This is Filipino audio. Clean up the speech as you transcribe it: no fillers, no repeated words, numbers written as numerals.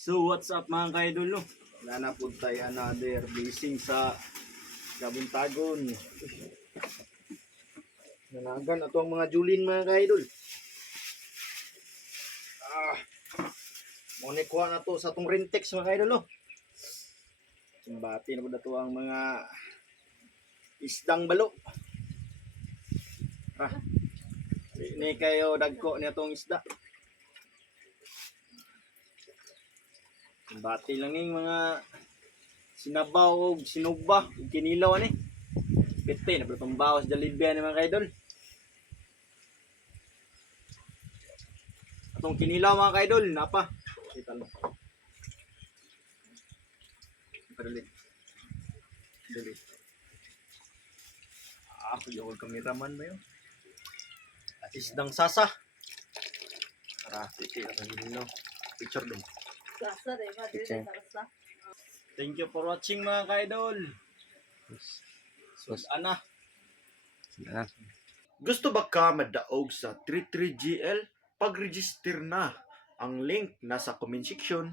So what's up mga kaidol no? Nanapod tayo another blessing sa Gabuntagon. Nanagan ato ang mga julin mga kaidol. Muna kuha na to sa itong Rentex mga kaidol no? Bati na po na to ang mga isdang balo. Ini kayo dagko niya tong isda. Bati lang yung mga sinabaw o sinugba o kinilaw ani. Pete na itong bawas jalibya ni mga kaidol. Atong kinilaw mga kaidol, napa. Kita mo. Padali. Dali. Ako yung kameraman mo yun. Isdang sasa. Tara, piti na kanilaw. Picture din. Thank you for watching mga kaidol. Sus ana. Gusto ba ka madaog sa 33GL? Pag-register na. Ang link nasa comment section.